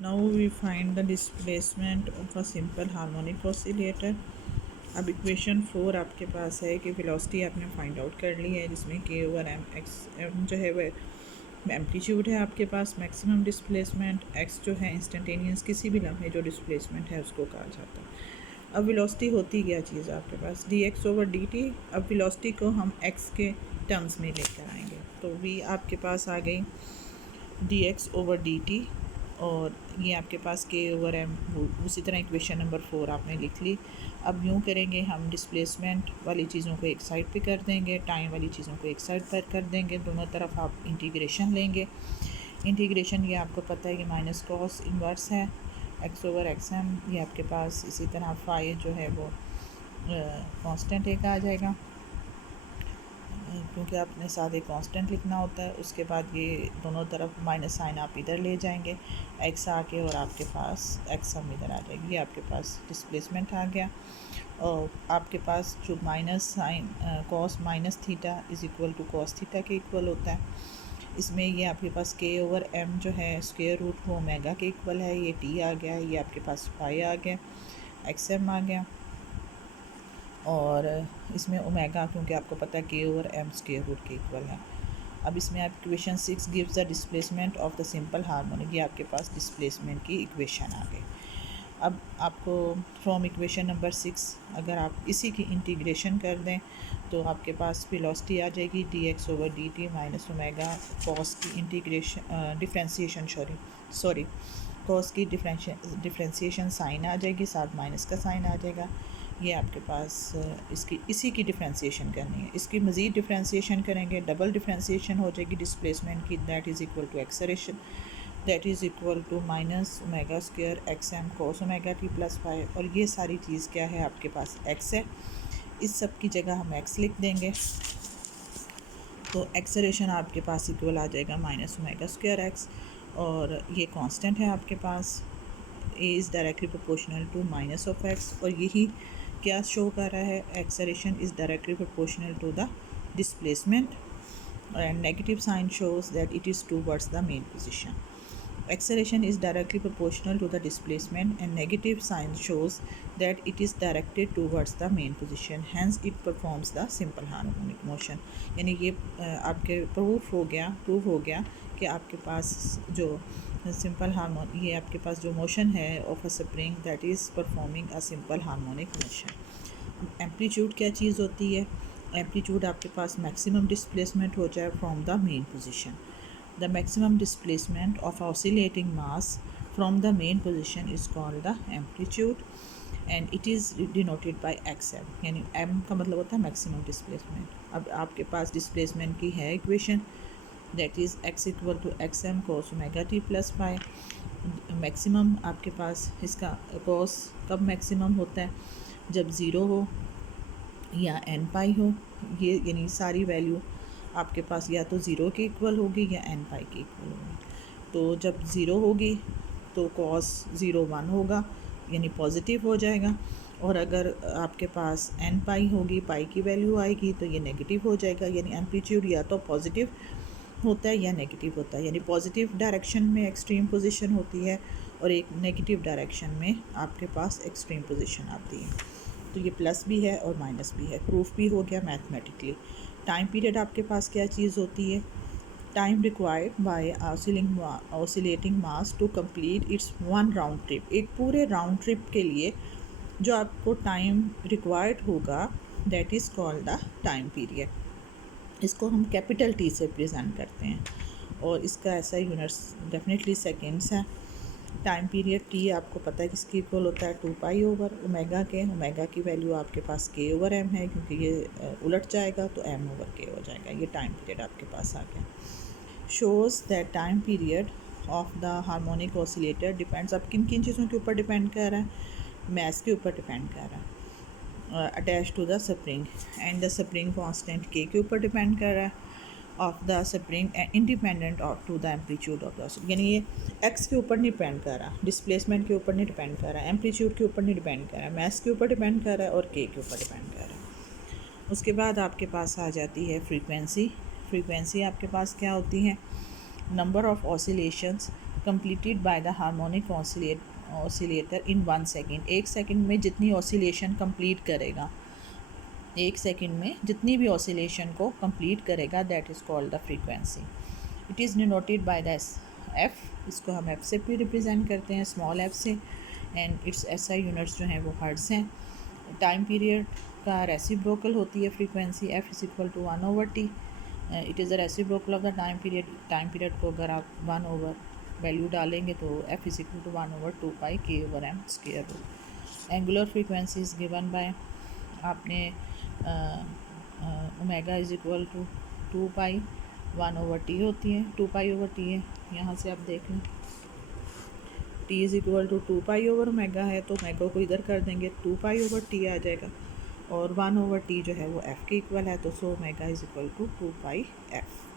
Now we find the displacement of a simple harmonic oscillator. अब equation 4 आपके पास है कि वेलोसिटी आपने फाइंड आउट कर ली है, जिसमें के ओवर एम एक्स एम जो है वह एम्पलीट्यूड है आपके पास, मैक्सिमम डिस्प्लेसमेंट एक्स जो है इंस्टेंटेनियस किसी भी लम्हे जो डिस्प्लेसमेंट है उसको कहा जाता है। अब वेलोसिटी होती क्या चीज़ आपके पास d x over d t. अब वेलोसिटी को हम एक्स के टर्म्स में लेकर आएंगे, तो वी आपके पास आ गई D x over d T, और ये आपके पास के ओवर एम। उसी तरह इक्वेशन नंबर 4 आपने लिख ली। अब यूँ करेंगे, हम डिस्प्लेसमेंट वाली चीज़ों को एक साइड पे कर देंगे, टाइम वाली चीज़ों को एक साइड पर कर देंगे, दोनों तरफ आप इंटीग्रेशन लेंगे। इंटीग्रेशन ये आपको पता है कि माइनस कॉस इन्वर्स है एक्स ओवर एक्स एम। ये आपके पास इसी तरह फाई जो है वो कांस्टेंट एक आ जाएगा, क्योंकि आपने साथ एक कांस्टेंट लिखना होता है। उसके बाद ये दोनों तरफ माइनस साइन आप इधर ले जाएंगे, एक्स आके, और आपके पास एक्स हम इधर आ जाएगी। ये आपके पास डिस्प्लेसमेंट आ गया। और आपके पास जो minus sine cos minus theta is equal to cos theta के इक्वल होता है। इसमें ये आपके पास के ओवर एम जो है स्क्वायर रूट वो ओमेगा के इक्वल है। ये टी आ गया, ये आपके पास पाई आ गया, एक्स एम आ गया, और इसमें ओमेगा क्योंकि आपको पता है के ओवर एम स्क्वायर रूट के इक्वल है। अब इसमें आप equation 6 gives the displacement of the simple harmonic. ये आपके पास डिस्प्लेसमेंट की इक्वेशन आ गई। अब आपको फ्रॉम इक्वेशन नंबर 6 अगर आप इसी की इंटीग्रेशन कर दें तो आपके पास वेलोसिटी आ जाएगी D x over d T minus omega cos की इंटीग्रेशन डिफ्रेंसीशन सॉरी कॉस की डिफ्रेंसीशन साइन आ जाएगी, साथ माइनस का साइन आ जाएगा। ये आपके पास इसी की डिफ्रेंसीशन करनी है। इसकी मज़ीद डिफ्रेंसीशन करेंगे, डबल डिफ्रेंसीशन हो जाएगी डिस्प्लेसमेंट की, that is equal to acceleration, that is equal to minus omega square x m cos omega t plus 5। और ये सारी चीज़ क्या है आपके पास एक्स है, इस सब की जगह हम एक्स लिख देंगे, तो एक्सेलरेशन आपके पास इक्वल आ जाएगा माइनस ओमेगा स्क्वायर एक्स, और ये कांस्टेंट है आपके पास, a is directly proportional to minus of x. और यही क्या शो कर रहा है, acceleration is directly proportional to the displacement, and negative sign shows that it is towards the main position. Acceleration is directly proportional to the displacement, and negative sign shows that it is directed towards the main position, hence it performs the simple harmonic motion। यानी ये आपके prove हो गया कि आपके पास जो simple hormone ये आपके पास जो मोशन है of a spring that is performing a simple harmonic motion. Amplitude क्या चीज़ होती है, एम्पलीट्यूड आपके पास मैक्सिमम डिस्प्लेसमेंट हो जाए from the mean position. The maximum displacement of oscillating mass from the mean position is called the amplitude, and it is denoted by x m, यानी m का मतलब होता है मैक्सिमम डिस्प्लेसमेंट। अब आपके पास डिस्प्लेसमेंट की है equation, that is x equal to x m cos omega t plus pi. Maximum आपके पास इसका कोस कब मैक्सिमम होता है, जब ज़ीरो हो या एन पाई हो। ये यानी सारी वैल्यू आपके पास या तो ज़ीरो के इक्वल होगी या एन पाई के इक्वल होगी। तो जब ज़ीरो होगी तो कॉस 0 1 होगा, यानी पॉजिटिव हो जाएगा, और अगर आपके पास एन पाई होगी, पाई की वैल्यू आएगी, तो ये नेगेटिव हो जाएगा। यानी एम्पलीट्यूड या तो पॉजिटिव होता है या नेगेटिव होता है, यानी पॉजिटिव डायरेक्शन में एक्सट्रीम पोजीशन होती है और एक नेगेटिव डायरेक्शन में आपके पास एक्सट्रीम पोजीशन आती है। तो ये प्लस भी है और माइनस भी है, प्रूफ भी हो गया मैथमेटिकली। टाइम पीरियड आपके पास क्या चीज़ होती है, time required by oscillating mass to complete its 1 round trip. एक पूरे राउंड ट्रिप के लिए जो आपको टाइम रिक्वायर्ड होगा that is called the time period. इसको हम कैपिटल टी से प्रेजेंट करते हैं, और इसका ऐसा यूनिट्स डेफिनेटली सेकेंड्स है। टाइम पीरियड टी आपको पता है किसकी इक्वल होता है, 2 पाई ओवर ओमेगा के। ओमेगा की वैल्यू आपके पास के ओवर एम है, क्योंकि ये उलट जाएगा तो एम ओवर के हो जाएगा। ये टाइम पीरियड आपके पास आ गया। Shows that time period of the harmonic oscillator depends, अब किन किन चीज़ों के ऊपर डिपेंड कर रहा है, मैस के ऊपर डिपेंड कर रहा है, attach to the spring, and the spring constant के ऊपर डिपेंड कर रहा है of the spring, independent of to the amplitude of the, यानी ये एक्स के ऊपर नहीं डिपेंड कर रहा, डिस्प्लेसमेंट के ऊपर नहीं डिपेंड कर रहा, एम्पलीट्यूड के ऊपर नहीं डिपेंड कर रहा है, मैस के ऊपर डिपेंड कर रहा है और के ऊपर डिपेंड कर रहा है। उसके बाद आपके पास आ जाती है फ्रीक्वेंसी। फ्रीक्वेंसी आपके पास क्या होती है, number of oscillations completed by the harmonic oscillator in 1 second। 1 second में जितनी ऑसिलेशन कंप्लीट करेगा, 1 सेकेंड में जितनी भी ऑसिलेशन को कंप्लीट करेगा, that is called the frequency. It is denoted by the F, इसको हम एफ से भी रिप्रेजेंट करते हैं, स्मॉल एफ से, एंड इट्स एसआई यूनिट्स जो हैं वो हर्ट्ज़ हैं। टाइम पीरियड का रेसिप्रोकल होती है frequency, f is equal to 1/t। It is the reciprocal of the time period. Time period को अगर आप 1 ओवर वैल्यू डालेंगे तो f is equal to 1/2π k/m²। Angular frequency is given by, आपने omega is equal to 2π 1/t होती है, 2π/t है। यहाँ से आप देख लें t इज़ इक्वल टू 2π/ओमेगा है, तो ओमेगा को इधर कर देंगे, 2π/t आ जाएगा, और 1/t जो है वो f के इक्वल है, तो so omega is equal to 2πf।